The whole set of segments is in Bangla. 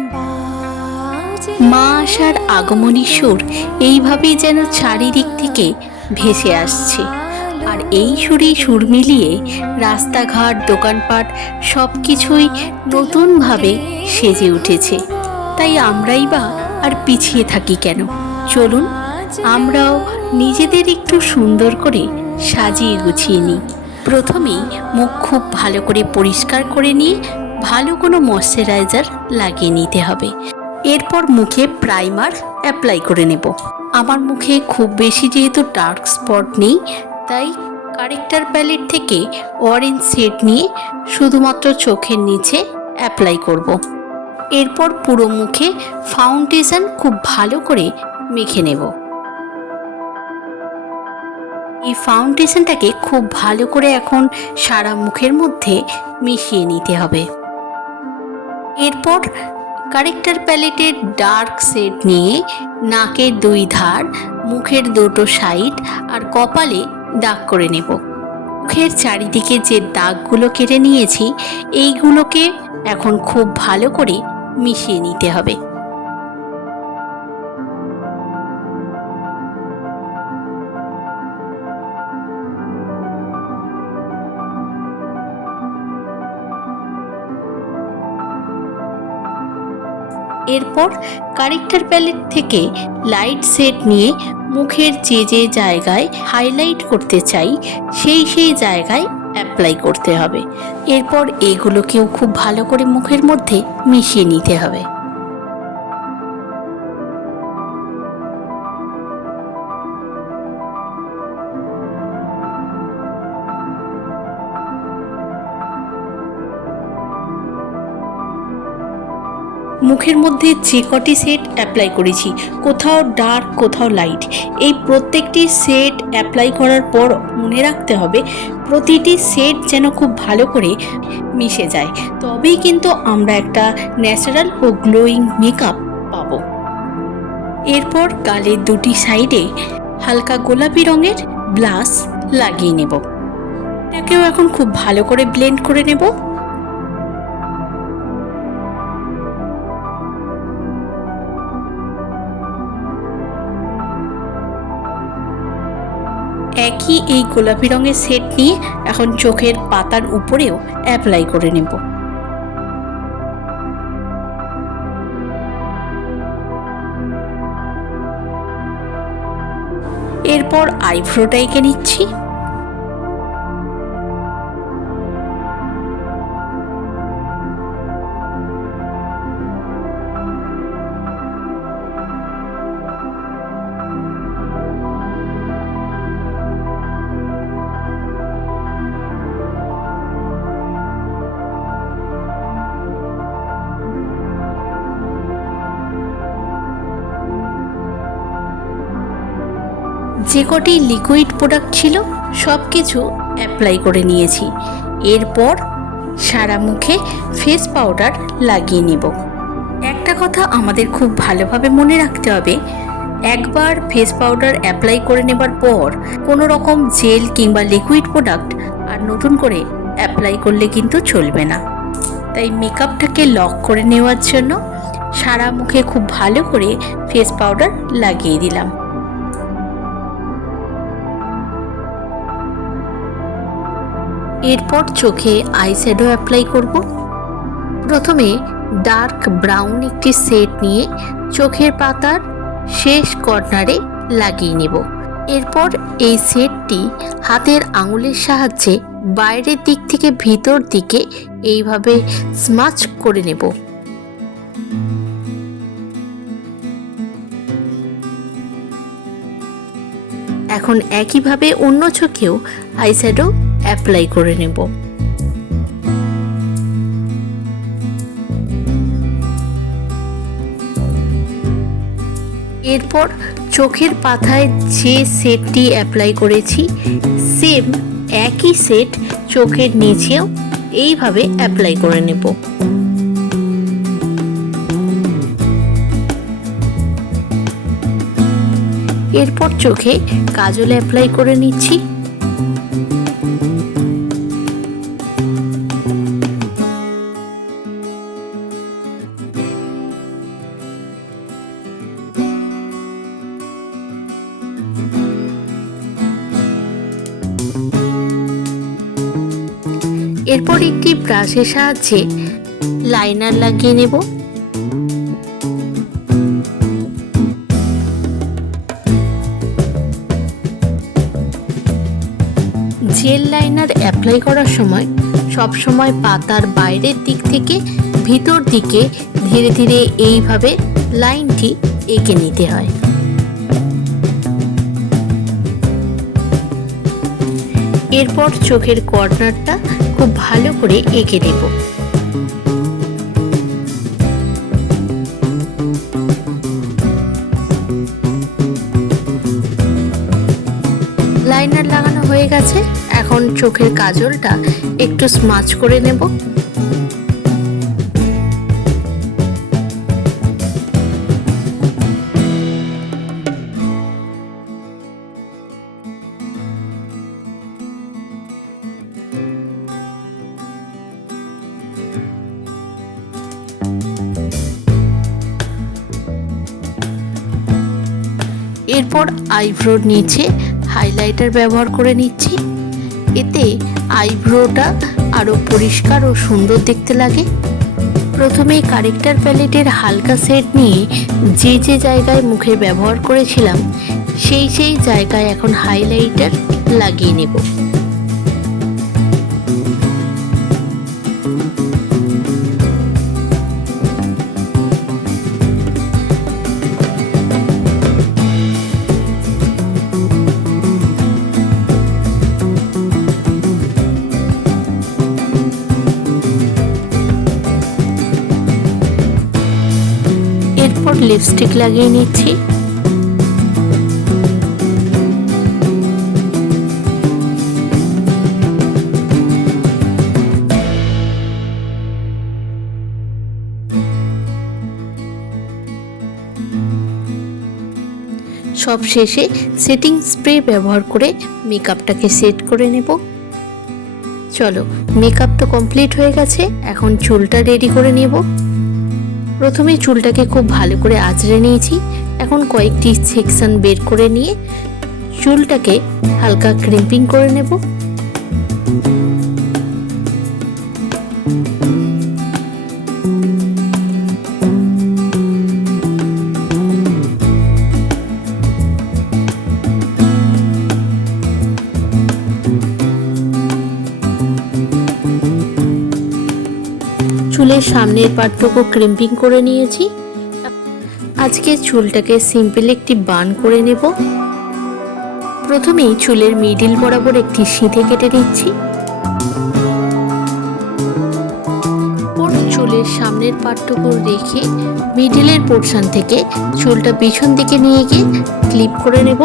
মা আসার আগমনী সুর এইভাবেই যেন চারিদিক থেকে ভেসে আসছে। আর এই সুরেই সুর মিলিয়ে রাস্তাঘাট, দোকানপাট সব কিছুই নতুনভাবে সেজে উঠেছে। তাই আমরাই বা আর পিছিয়ে থাকি কেন? চলুন, আমরাও নিজেদের একটু সুন্দর করে সাজিয়ে গুছিয়ে নিই। প্রথমেই মুখ খুব ভালো করে পরিষ্কার করে নিয়ে ভালো কোনো ময়শ্চারাইজার লাগিয়ে নিতে হবে। এরপর মুখে প্রাইমার অ্যাপ্লাই করে নেব। আমার মুখে খুব বেশি যেহেতু ডার্ক স্পট নেই, তাই কারেক্টার প্যালেট থেকে অরেঞ্জ শেড নিয়ে শুধুমাত্র চোখের নিচে অ্যাপ্লাই করব। এরপর পুরো মুখে ফাউন্ডেশন খুব ভালো করে মেখে নেব। এই ফাউন্ডেশনটাকে খুব ভালো করে এখন সারা মুখের মধ্যে মিশিয়ে নিতে হবে। এরপর কারেক্টার প্যালেটের ডার্ক শেড নিয়ে নাকের দুই ধার, মুখের দুটো সাইড আর কপালে দাগ করে নেব। মুখের চারিদিকে যে দাগগুলো কেটে নিয়েছি, এইগুলোকে এখন খুব ভালো করে মিশিয়ে নিতে হবে। এরপর কারেক্টার প্যালেট থেকে লাইট সেট নিয়ে মুখের যে যে জায়গায় হাইলাইট করতে চাই, সেই সেই জায়গায় অ্যাপ্লাই করতে হবে। এরপর এগুলোকেও খুব ভালো করে মুখের মধ্যে মিশিয়ে নিতে হবে। মুখের মধ্যে যে কটি সেট অ্যাপ্লাই করেছি। কোথাও ডার্ক, কোথাও লাইট। এই প্রত্যেকটি সেট অ্যাপ্লাই করার পর মনে রাখতে হবে, প্রতিটি সেট যেন খুব ভালো করে মিশে যায়। তবেই কিন্তু আমরা একটা ন্যাচারাল ও গ্লোয়িং মেকআপ পাবো। এরপর গালের দুটি সাইডে হালকা গোলাপি রঙের ব্লাশ লাগিয়ে নেব। এটাকেও এখন খুব ভালো করে ব্লেন্ড করে নেব। একই এই গোলাপি রঙের সেট নিয়ে এখন চোখের পাতার উপরেও অ্যাপ্লাই করে নেব। এরপর আইব্রোটা এঁকে নিচ্ছি। যে কটি লিকুইড প্রোডাক্ট ছিল সব কিছু অ্যাপ্লাই করে নিয়েছি। এরপর সারা মুখে ফেস পাউডার লাগিয়ে নেব। একটা কথা আমাদের খুব ভালোভাবে মনে রাখতে হবে, একবার ফেস পাউডার অ্যাপ্লাই করে নেবার পর কোনো রকম জেল কিংবা লিকুইড প্রোডাক্ট আর নতুন করে অ্যাপ্লাই করলে কিন্তু চলবে না। তাই মেকআপটাকে লক করে নেওয়ার জন্য সারা মুখে খুব ভালো করে ফেস পাউডার লাগিয়ে দিলাম। এরপর চোখে আইশ্যাডো অ্যাপ্লাই করব। প্রথমে ডার্ক ব্রাউন একটি সেট নিয়ে চোখের পাতার শেষ কর্নারে লাগিয়ে নেব। এরপর এই সেটটি হাতের আঙুলের সাহায্যে বাইরের দিক থেকে ভিতর দিকে এইভাবে স্মাচ করে নেব। এখন একইভাবে অন্য চোখেও আইশ্যাডো অ্যাপ্লাই করে নেব। এরপর চোখের পাতায় যে সেটটি অ্যাপ্লাই করেছি সেম একই সেট চোখের নিচেও এইভাবে অ্যাপ্লাই করে নেব। এরপর চোখে কাজল অ্যাপ্লাই করে নিচ্ছি। এরপর একটি ব্রাশের সাহায্যে লাইনার লাগিয়ে নেব। জেল লাইনার অ্যাপ্লাই করার সময় সব সময় পাতার বাইরের দিক থেকে ভিতর দিকে ধীরে ধীরে এইভাবে লাইনটি এঁকে নিতে হয়। এরপর চোখের কর্নারটা খুব ভালো করে এঁকে দেব লাইনার লাগানো হয়ে গেছে। এখন চোখের কাজলটা একটু স্মাচ করে নেব। এরপর আইব্রোর নিচে হাইলাইটার ব্যবহার করে নিচ্ছি। এতে আইব্রোটা আরও পরিষ্কার ও সুন্দর দেখতে লাগে। প্রথমে কারেক্টার প্যালেটের হালকা সেট নিয়ে যে যে জায়গায় মুখে ব্যবহার করেছিলাম, সেই সেই জায়গায় এখন হাইলাইটার লাগিয়ে নেব। লিপস্টিক লাগিয়ে নিচ্ছি। সব শেষে সেটিং স্প্রে ব্যবহার করে মেকআপটাকে সেট করে নেব। চলো মেকআপ তো কমপ্লিট হয়ে গেছে, এখন চুলটা রেডি করে নেব। প্রথমে চুলটাকে খুব ভালো করে আঁচড়ে নিয়েছি। এখন কয়েকটি সেকশন বের করে নিয়ে চুলটাকে হালকা ক্রিম্পিং করে নেব। সামনের পাটটুকু ক্রিম্পিং করে নিয়েছি। আজকে চুলটাকে সিম্পল একটি বান করে নেব। প্রথমেই চুলের মিডিল বরাবর একটি সিঁথে কেটে নিচ্ছি। চুলের সামনের পাটটুকু রেখে মিডিলের পোর্শন থেকে চুলটা পিছন দিকে নিয়ে গিয়ে ক্লিপ করে নেব।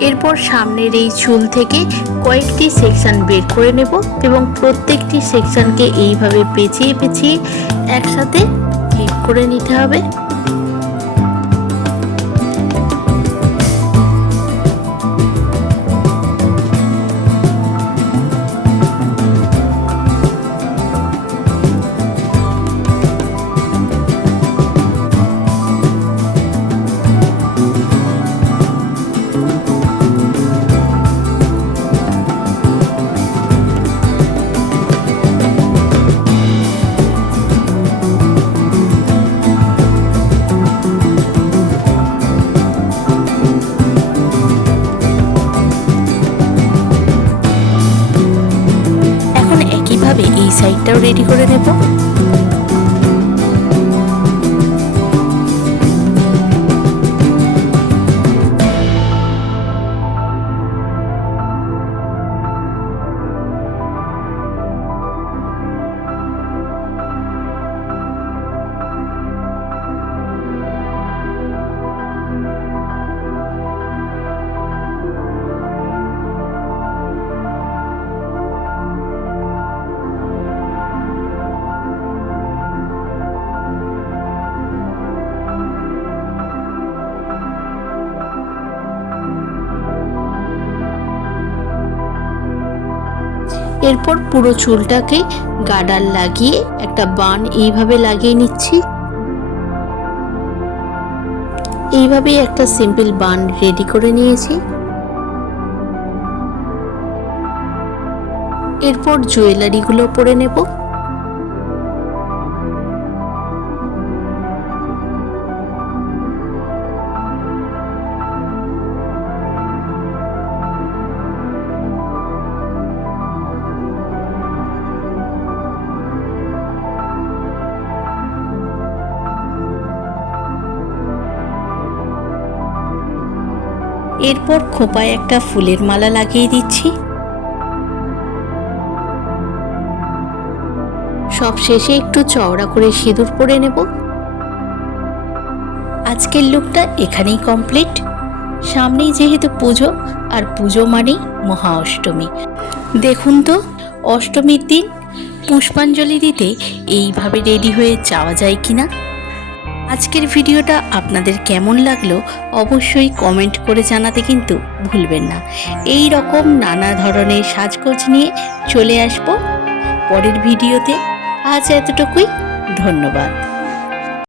এরপর সামনের এই চুল থেকে কয়েকটি সেকশন বের করে নেব এবং প্রত্যেকটি সেকশনকে এইভাবে পেঁচিয়ে পেঁচিয়ে একসাথে ক্লিপ করে নিতে হবে। সাইডটাও রেডি করে নেব। এরপর পুরো চুলটাকে গার্ডার লাগিয়ে একটা বান এইভাবে লাগিয়ে নিচ্ছি। এইভাবেই একটা সিম্পল বান রেডি করে নিয়েছি। এরপর জুয়েলারিগুলো পরে নেব। এরপর খোপায় একটা ফুলের মালা লাগিয়ে দিচ্ছি। সব শেষে একটু চওড়া করে সিঁদুর পরে নেব। আজকের লুকটা এখানেই কমপ্লিট। সামনেই যেহেতু পুজো, আর পুজো মানেই মহা অষ্টমী। দেখুন তো, অষ্টমীর দিন পুষ্পাঞ্জলি দিতে এইভাবে রেডি হয়ে যাওয়া যায় কিনা? আজকের ভিডিওটা আপনাদের কেমন লাগল অবশ্যই কমেন্ট করে জানাতে কিন্তু ভুলবেন না। এই রকম নানা ধরনের সাজগোজ নিয়ে চলে আসব পরের ভিডিওতে। আজ এতটুকুই, ধন্যবাদ।